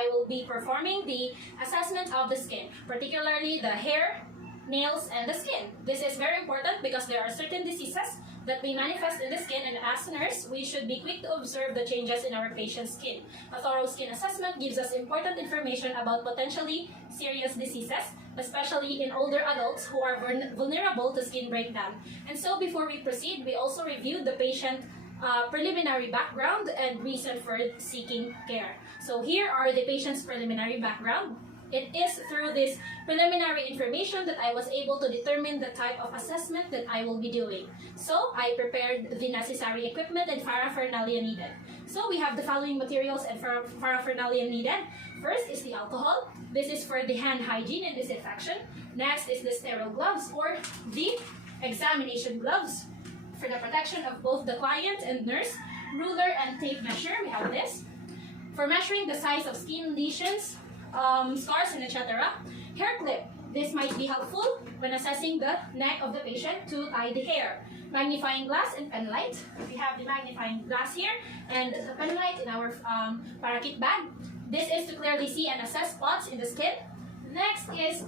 I will be performing the assessment of the skin, particularly the hair, nails, and the skin. This is very important because there are certain diseases that may manifest in the skin, and as a nurse, we should be quick to observe the changes in our patient's skin. A thorough skin assessment gives us important information about potentially serious diseases, especially in older adults who are vulnerable to skin breakdown. And so before we proceed, we also reviewed the patient preliminary background and reason for seeking care. So here are the patient's preliminary background. It is through this preliminary information that I was able to determine the type of assessment that I will be doing. So I prepared the necessary equipment and paraphernalia needed. So we have the following materials and paraphernalia needed. First is the alcohol. This is for the hand hygiene and disinfection. Next is the sterile gloves or the examination gloves for the protection of both the client and nurse. Ruler and tape measure, we have this. For measuring the size of skin lesions, scars, and etc. Hair clip. This might be helpful when assessing the neck of the patient to tie the hair. Magnifying glass and pen light. We have the magnifying glass here and the pen light in our parakit bag. This is to clearly see and assess spots in the skin. Next is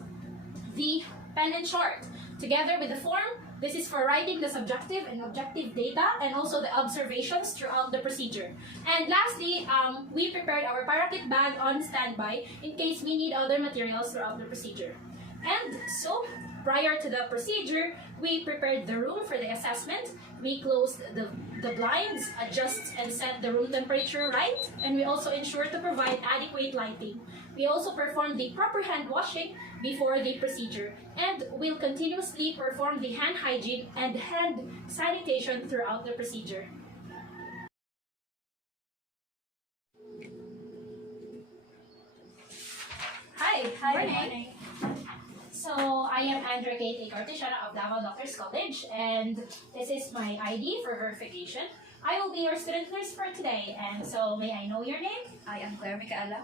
the pen and chart. Together with the form, this is for writing the subjective and objective data and also the observations throughout the procedure. And lastly, we prepared our parakit bag on standby in case we need other materials throughout the procedure. And so, prior to the procedure, we prepared the room for the assessment. We closed the blinds, adjust and set the room temperature right, and we also ensured to provide adequate lighting. We also performed the proper hand washing before the procedure, and we'll continuously perform the hand hygiene and hand sanitation throughout the procedure. Hi, good morning. So I am Andrea Kate Cortesiana of Davao Doctors College, and this is my ID for verification. I will be your student nurse for today, and so may I know your name? I am Claire Micaela.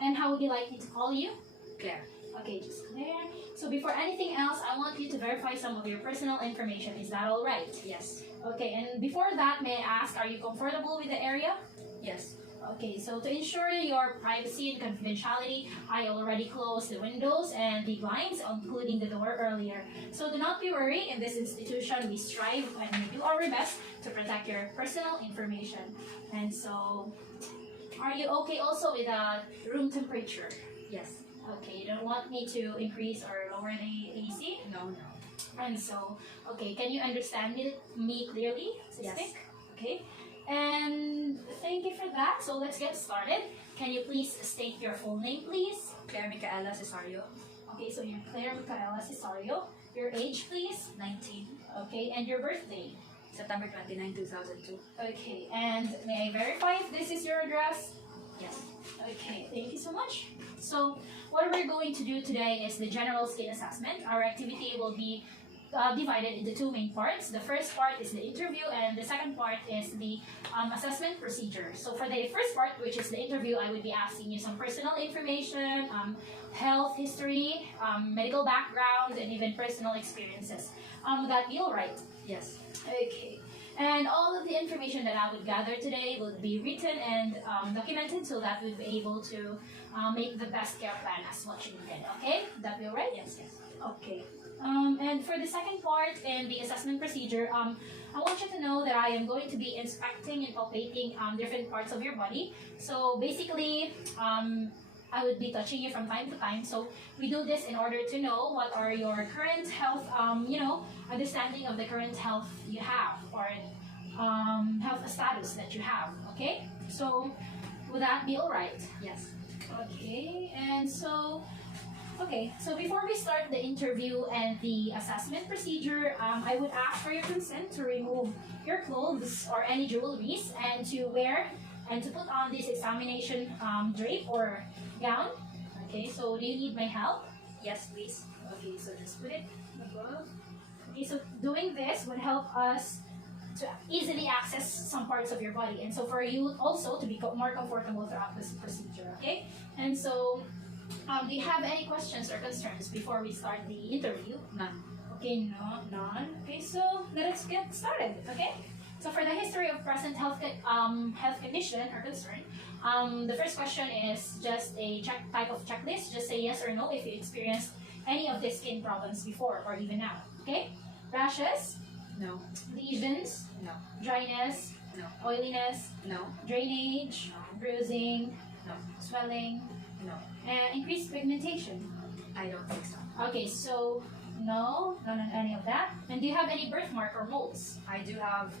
And how would you like me to call you? Claire. Okay, just Claire. So before anything else, I want you to verify some of your personal information. Is that all right? Yes. Okay, and before that, may I ask, are you comfortable with the area? Yes. Okay, so to ensure your privacy and confidentiality, I already closed the windows and the blinds, including the door earlier. So do not be worried, in this institution, we strive and we do our best to protect your personal information. And so, are you okay also with the room temperature? Yes. Okay, you don't want me to increase or lower the AC? No. And so, okay, can you understand me clearly? Yes. Speak? Okay. And thank you for that. So let's get started. Can you please state your full name, please? Claire Micaela Cesario. Okay, so you're Claire Micaela Cesario. Your age, please? 19. Okay, and your birthday? September 29, 2002. Okay, and may I verify if this is your address? Yes. Okay, thank you so much. So, what we're going to do today is the general skin assessment. Our activity will be divided into two main parts. The first part is the interview, and the second part is the assessment procedure. So for the first part, which is the interview, I would be asking you some personal information, health history, medical background, and even personal experiences. Would that be all right? Yes. Okay. And all of the information that I would gather today will be written and documented so that we'll be able to make the best care plan as much needed. Okay? Would that be all right? Yes. Yes. Okay. And for the second part in the assessment procedure, I want you to know that I am going to be inspecting and palpating different parts of your body. So basically, I would be touching you from time to time. So we do this in order to know what are your current health, understanding of the current health you have or health status that you have. Okay? So would that be all right? Yes. Okay. And so. Okay, so before we start the interview and the assessment procedure, I would ask for your consent to remove your clothes or any jewelries and to wear and to put on this examination drape or gown. Okay, so do you need my help? Yes, please. Okay, so just put it above. Okay, so doing this would help us to easily access some parts of your body, and so for you also to be more comfortable throughout this procedure. Okay, and so. Do you have any questions or concerns before we start the interview? None. Okay, no, none. Okay, so let's get started. Okay. So for the history of present health condition or concern, The first question is just a type of checklist. Just say yes or no if you experienced any of the skin problems before or even now. Okay? Rashes, No. lesions, No. dryness, No. oiliness, No. drainage, No. bruising, No. swelling, No. and increased pigmentation. I don't think so. Okay, so no, none of any of that. And do you have any birthmark or moles? I do have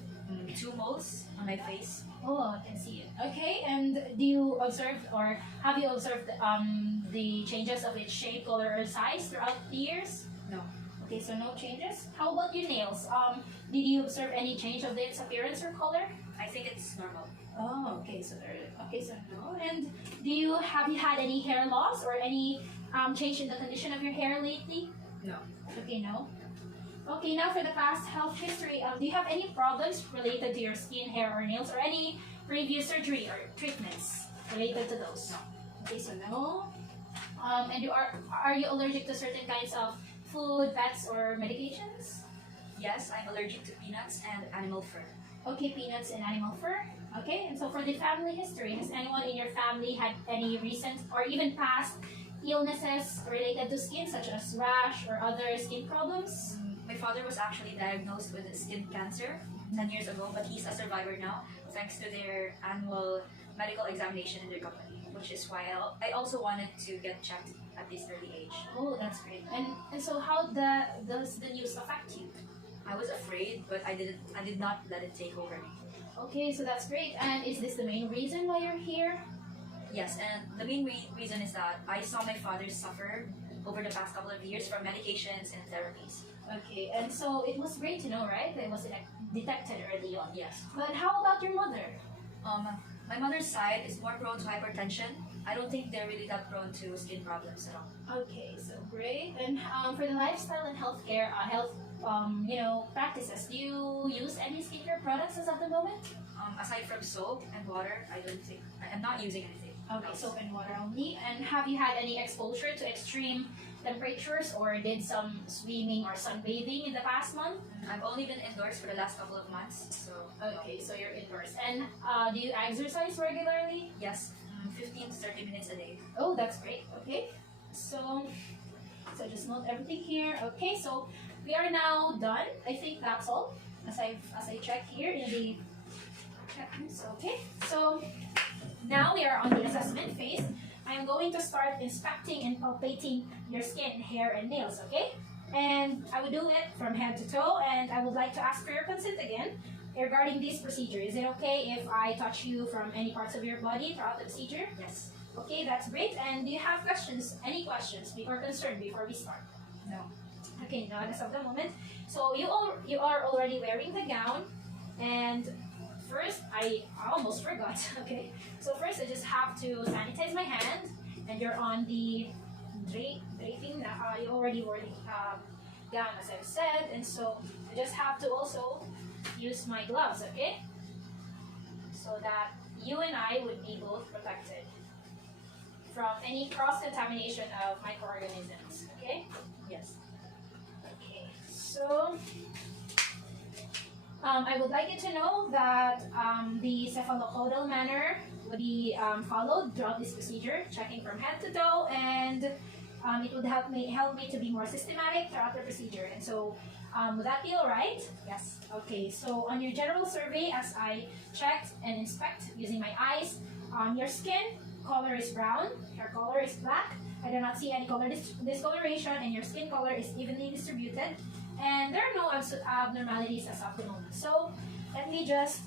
2 moles on my face. Oh, I can see it. Okay, and do you observe or have you observed the changes of its shape, color, or size throughout the years? No. Okay, so no changes. How about your nails? Did you observe any change of its appearance or color? I think it's normal. Oh, okay, so no. And have you had any hair loss or any change in the condition of your hair lately? No. Okay, no. Okay, now for the past health history, do you have any problems related to your skin, hair, or nails, or any previous surgery or treatments related to those? No. Okay, so no. And are you allergic to certain kinds of food, pets, or medications? Yes, I'm allergic to peanuts and animal fur. Okay, peanuts and animal fur. Okay, and so for the family history, has anyone in your family had any recent or even past illnesses related to skin, such as rash or other skin problems? My father was actually diagnosed with skin cancer 10 years ago, but he's a survivor now thanks to their annual medical examination in their company, which is why I also wanted to get checked at this early age. Oh, that's great. And so how does the news affect you? I was afraid, but I did not let it take over me. Okay, so that's great. And is this the main reason why you're here? Yes, and the main reason is that I saw my father suffer over the past couple of years from medications and therapies. Okay, and so it was great to know, right? That it was detected early on. Yes. But how about your mother? My mother's side is more prone to hypertension. I don't think they're really that prone to skin problems at all. Okay, so great. And for the lifestyle and healthcare, practices, do you use any skincare products as of the moment? Aside from soap and water, I'm not using anything. Okay, else. soap and water only. And have you had any exposure to extreme temperatures or did some swimming or sunbathing in the past month? I've only been indoors for the last couple of months, so Okay, so you're indoors. And do you exercise regularly? yes, 15 to 30 minutes a day. Oh, that's great. Okay, so just note everything here. Okay, so we are now done. I think that's all. As I check here in the checklist. Okay, so now we are on the assessment phase. I am going to start inspecting and palpating your skin, hair, and nails. Okay, and I will do it from head to toe. And I would like to ask for your consent again regarding this procedure. Is it okay if I touch you from any parts of your body throughout the procedure? Yes. Okay, that's great. And do you have questions? Any questions or concern before we start? No. Okay, not as of the moment. So you are already wearing the gown, and first I almost forgot. Okay, so first I just have to sanitize my hand, and you're on the draping. You already wore the gown as I've said, and so I just have to also use my gloves. Okay, so that you and I would be both protected from any cross-contamination of microorganisms, okay? Yes. Okay, so I would like you to know that the cephalocaudal manner will be followed throughout this procedure, checking from head to toe, and it would help me to be more systematic throughout the procedure. And so, would that be all right? Yes. Okay, so on your general survey, as I checked and inspect using my eyes, your skin color is brown, hair color is black. I do not see any color discoloration, and your skin color is evenly distributed. And there are no abnormalities as of the moment. So let me just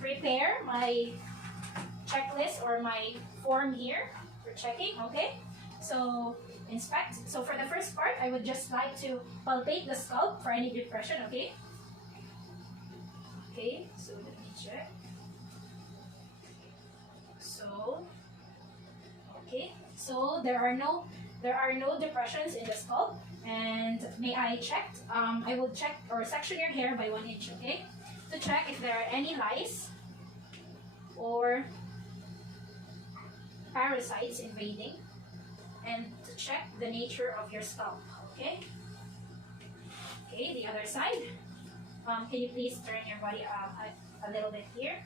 prepare my checklist or my form here for checking. Okay, so inspect. So for the first part, I would just like to palpate the scalp for any depression. Okay. Okay, so let me check. So there are no depressions in the scalp. And may I check? I will check or section your hair by 1 inch. Okay, to check if there are any lice or parasites invading, and to check the nature of your scalp. Okay. Okay, the other side. Can you please turn your body a little bit here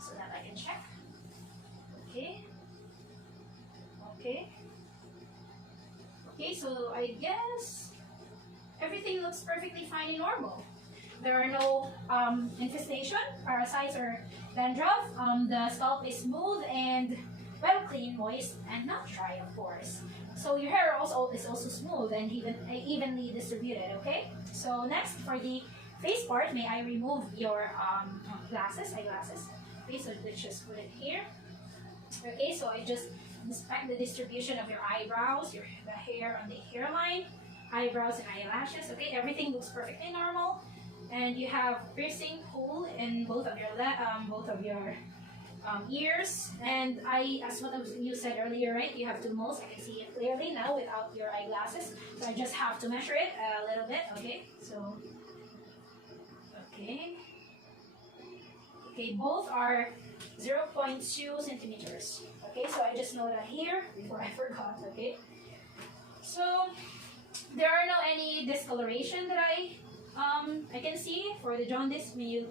so that I can check? Okay. Okay. Okay, so I guess everything looks perfectly fine and normal. There are no infestation, parasites, or dandruff. The scalp is smooth and well clean, moist, and not dry, of course. So your hair also is also smooth and evenly distributed. Okay. So next, for the face part, may I remove your eyeglasses? Okay, so let's just put it here. Okay, so I just inspect the distribution of your eyebrows, the hair on the hairline, eyebrows and eyelashes. Okay, everything looks perfectly normal, and you have piercing hole in both of your ears. And as what you said earlier, right? You have two moles. I can see it clearly now without your eyeglasses. So I just have to measure it a little bit. Okay, so okay. Okay, both are 0.2 centimeters. Okay, so I just know that here before I forgot. Okay, so there are no any discoloration that I can see for the jaundice. Can you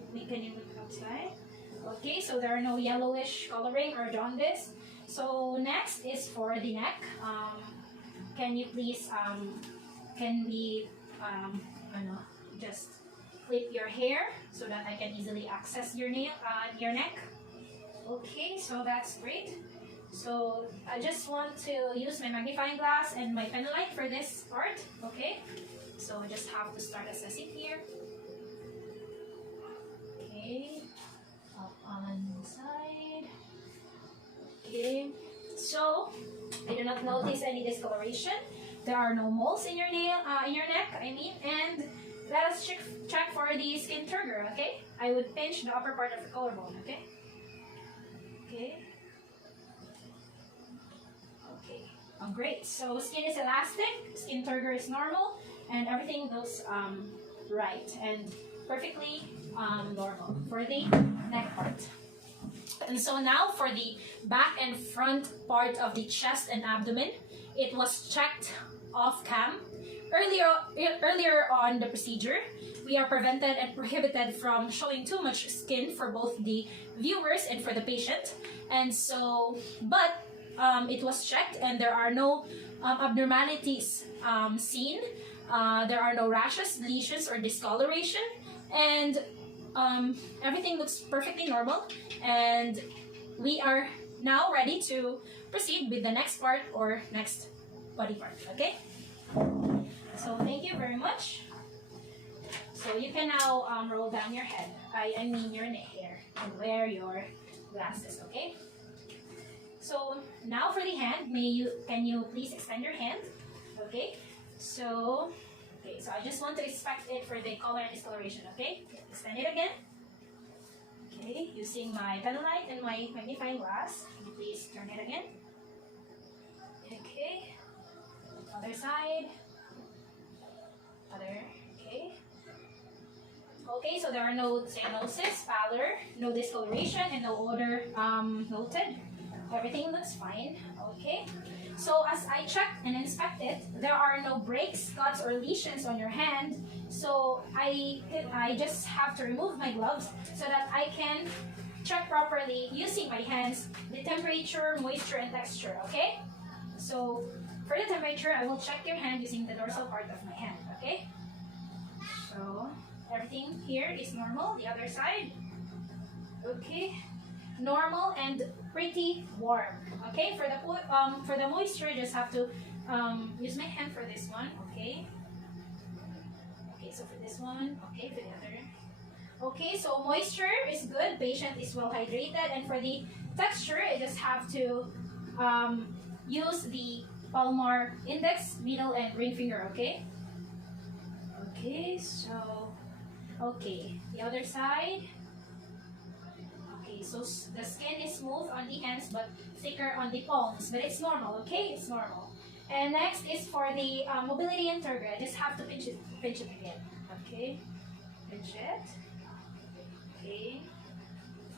look outside? Okay, so there are no yellowish coloring or jaundice. So next is for the neck. Can you please just clip your hair so that I can easily access your neck? Okay, so that's great. So I just want to use my magnifying glass and my pen light for this part. Okay, so I just have to start assessing here. Okay, up on the side. Okay, so I do not notice any discoloration. There are no moles in your neck. And let us check for the skin turgor. Okay, I would pinch the upper part of the collarbone. Okay. Okay. Okay. Oh, great. So skin is elastic, skin turgor is normal, and everything looks right and perfectly normal for the neck part. And so now for the back and front part of the chest and abdomen, it was checked off cam. Earlier on the procedure, we are prevented and prohibited from showing too much skin for both the viewers and for the patient. And so, but it was checked and there are no abnormalities seen. There are no rashes, lesions, or discoloration. And everything looks perfectly normal. And we are now ready to proceed with the next part or next body part. Okay? So thank you very much. So you can now roll down your head. I mean your hair, and wear your glasses. Okay. So now for the hand, can you please extend your hand? Okay. So I just want to inspect it for the color and discoloration. Okay. Extend it again. Okay. Using my pen light and my magnifying glass, can you please turn it again? Okay. Other side. Okay. Okay, so there are no cyanosis, pallor, no discoloration, and no odor noted. Everything looks fine. Okay. So as I checked and inspected, there are no breaks, cuts, or lesions on your hand. So I just have to remove my gloves so that I can check properly using my hands the temperature, moisture, and texture. Okay. So for the temperature, I will check your hand using the dorsal part of my hand. Okay. So everything here is normal. The other side. Okay. Normal and pretty warm. Okay, for the moisture, I just have to use my hand for this one. Okay. Okay, so for this one. Okay, for the other. Okay, so moisture is good. Patient is well hydrated, and for the texture, I just have to use the palmar index, middle, and ring finger. Okay. Okay, so the other side. So the skin is smooth on the hands but thicker on the palms, but it's normal. Okay, it's normal. And next is for the mobility and turgor. I just have to pinch it again. Okay, pinch it. Okay,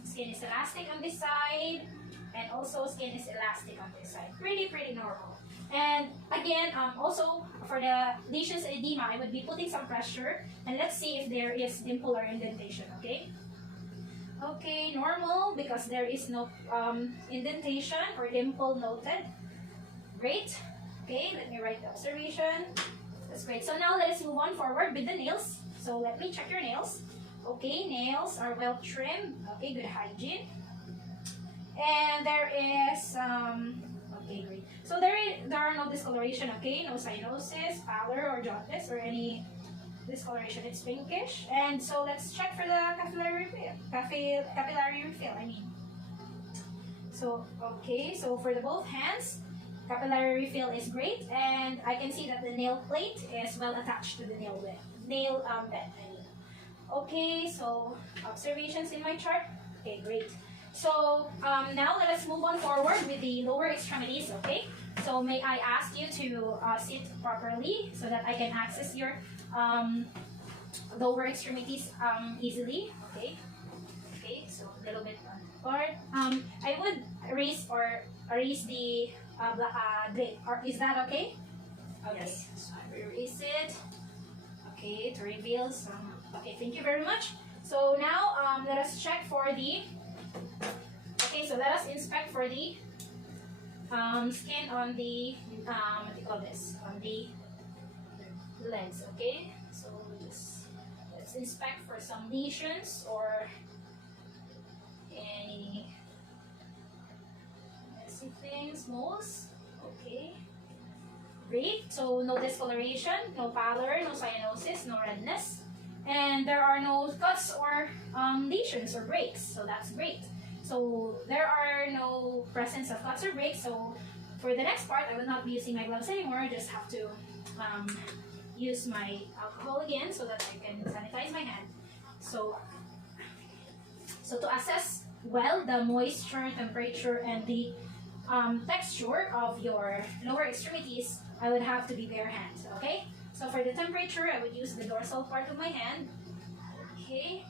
skin is elastic on this side, and also skin is elastic on this side. Pretty normal. And again, also for the lesions and edema, I would be putting some pressure, and let's see if there is dimple or indentation. Okay. Okay, normal because there is no indentation or dimple noted. Great. Okay, let me write the observation. That's great. So now let us move on forward with the nails. So let me check your nails. Okay, nails are well trimmed. Okay, good hygiene. And there is okay, great. So there are no discoloration. Okay, no cyanosis, pallor, or jaundice, or any discoloration. It's pinkish. And so let's check for the capillary refill. Capillary refill. I mean. So okay, so for the both hands, capillary refill is great, and I can see that the nail plate is well attached to the nail bed. Okay, so observations in my chart. Okay, great. So now let us move on forward with the lower extremities. Okay. So may I ask you to sit properly so that I can access your lower extremities easily. Okay. Okay. So a little bit apart. I would raise the drape. Or is that okay? Okay. Yes. So I will raise it. Okay, to reveal some. Okay, thank you very much. So now let us check for the. Okay, so let us inspect for the skin on the what do you call this? On the legs. Okay, so let's inspect for some lesions or any messy things, moles. Okay. Great. So no discoloration, no pallor, no cyanosis, no redness, and there are no cuts or lesions or breaks. So that's great. So there are no presence of cuts or breaks. So for the next part, I will not be using my gloves anymore. I just have to use my alcohol again so that I can sanitize my hand. So to assess well the moisture, temperature, and the texture of your lower extremities, I would have to be bare hands, okay? So for the temperature, I would use the dorsal part of my hand. Okay.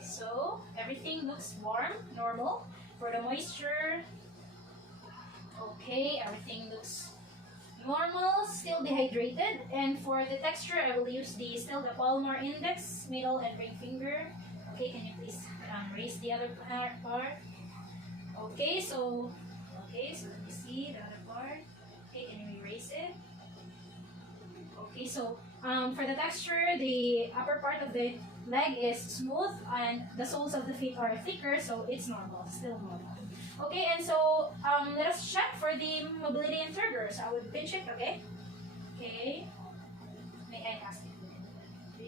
So everything looks warm, normal. For the moisture, okay, everything looks normal, still dehydrated. And for the texture, I will use the palmar index, middle, and ring finger. Okay, can you please raise the other part? Okay, so let me see the other part. Okay, can you erase it? Okay, so for the texture, the upper part of the leg is smooth and the soles of the feet are thicker, so it's normal, still normal. Okay, and so let us check for the mobility and triggers. I would pinch it, okay? Okay. May I ask you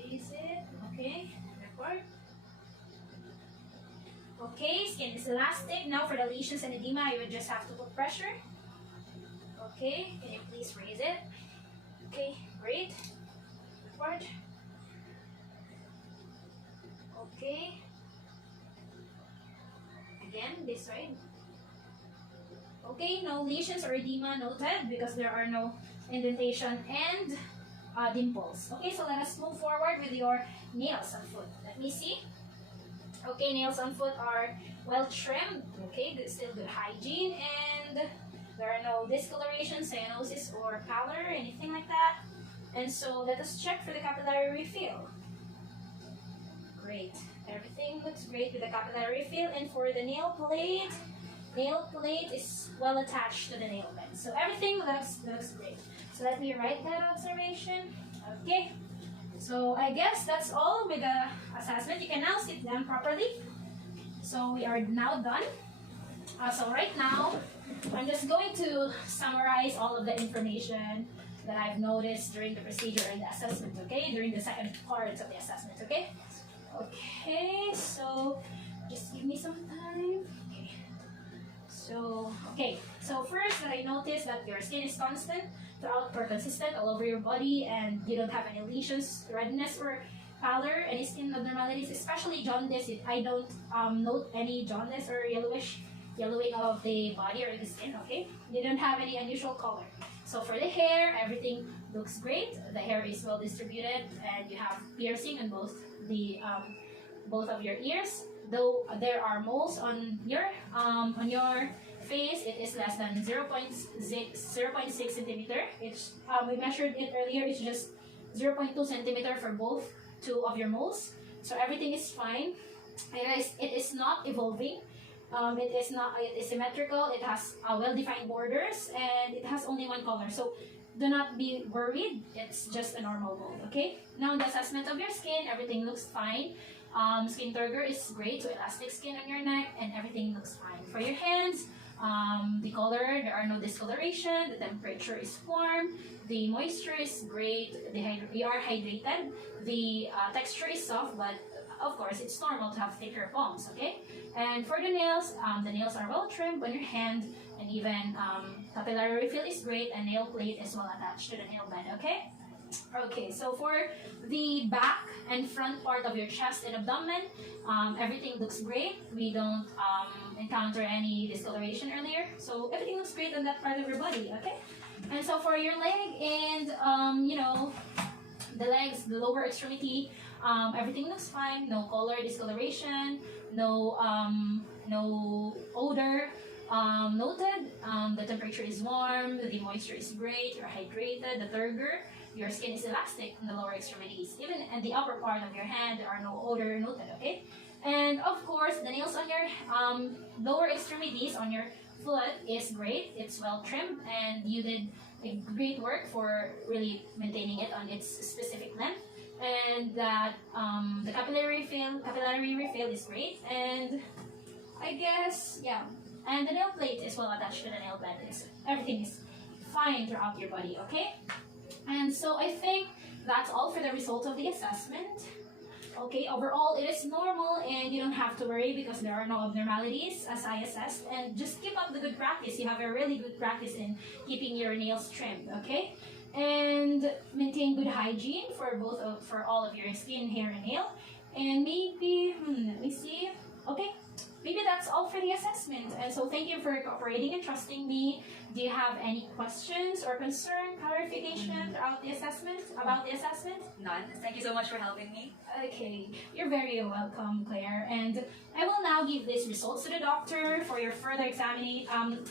to raise it? Okay, that part. Okay, skin is elastic. Now for the lesions and edema, you would just have to put pressure. Okay, can you please raise it? Okay, great. Report. Okay. Again, this side. Okay, no lesions or edema noted because there are no indentation and dimples. Okay, so let us move forward with your nails on foot. Let me see. Okay, nails on foot are well trimmed. Okay, still good hygiene, and there are no discoloration, cyanosis, or pallor, anything like that. And so let us check for the capillary refill. Great, everything looks great with the capillary refill. And for the nail plate is well attached to the nail bed. So everything looks great. So let me write that observation. Okay. So I guess that's all with the assessment. You can now sit down properly. So we are now done. So right now, I'm just going to summarize all of the information that I've noticed during the procedure and the assessment, okay? During the second part of the assessment, okay? Okay, so just give me some time. Okay. So first, I noticed that your skin is constant throughout or consistent all over your body, and you don't have any lesions, redness, or pallor, any skin abnormalities, especially jaundice. I don't note any jaundice or yellowing of the body or the skin, okay? You don't have any unusual color. So for the hair, everything looks great. The hair is well distributed, and you have piercing on both of your ears. Though there are moles on your face, it is less than 0.6 centimeter. It's we measured it earlier. It's just 0.2 centimeter for both two of your moles. So everything is fine. It is not evolving. It is symmetrical. It has well-defined borders, and it has only one color. So do not be worried. It's just a normal mold. Okay. Now the assessment of your skin, everything looks fine. Skin turgor is great, so elastic skin on your neck, and everything looks fine. For your hands, the color, there are no discoloration. The temperature is warm. The moisture is great. You are hydrated. The texture is soft, but of course, it's normal to have thicker palms, okay? And for the nails are well trimmed on your hand, and even capillary refill is great, and nail plate is well attached to the nail bed, okay? Okay, so for the back and front part of your chest and abdomen, everything looks great. We don't encounter any discoloration earlier, so everything looks great on that part of your body, okay? And so for your leg and, the legs, the lower extremity, everything looks fine. No color discoloration, no odor noted. The temperature is warm, the moisture is great, you're hydrated, the turgor, your skin is elastic in the lower extremities. Even in the upper part of your hand, there are no odor noted, okay? And of course, the nails on your lower extremities, on your foot, is great. It's well trimmed, and you did a great work for really maintaining it on its specific length. And that the capillary refill is great, and I guess, yeah, and the nail plate is well attached to the nail bed. Everything is fine throughout your body, okay? And so I think that's all for the result of the assessment. Okay, overall it is normal, and you don't have to worry because there are no abnormalities as I assessed. And just keep up the good practice. You have a really good practice in keeping your nails trimmed, okay? And maintain good hygiene for all of your skin, hair, and nail. And maybe let me see. Okay, maybe that's all for the assessment. And so thank you for cooperating and trusting me. Do you have any questions or concern, clarification about the assessment? None. Thank you so much for helping me. Okay, you're very welcome, Claire. And I will now give these results to the doctor for your further examination.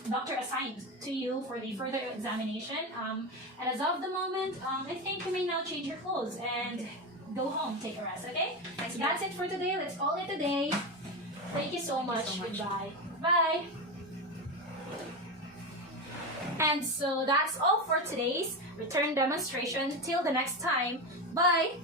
Doctor assigned to you for the further examination. And as of the moment, I think you may now change your clothes and go home, take a rest. Okay? Thanks, So that's it for today. Let's call it a day. Thank you so much. so much. Goodbye. Bye. And so that's all for today's return demonstration. Till the next time. Bye.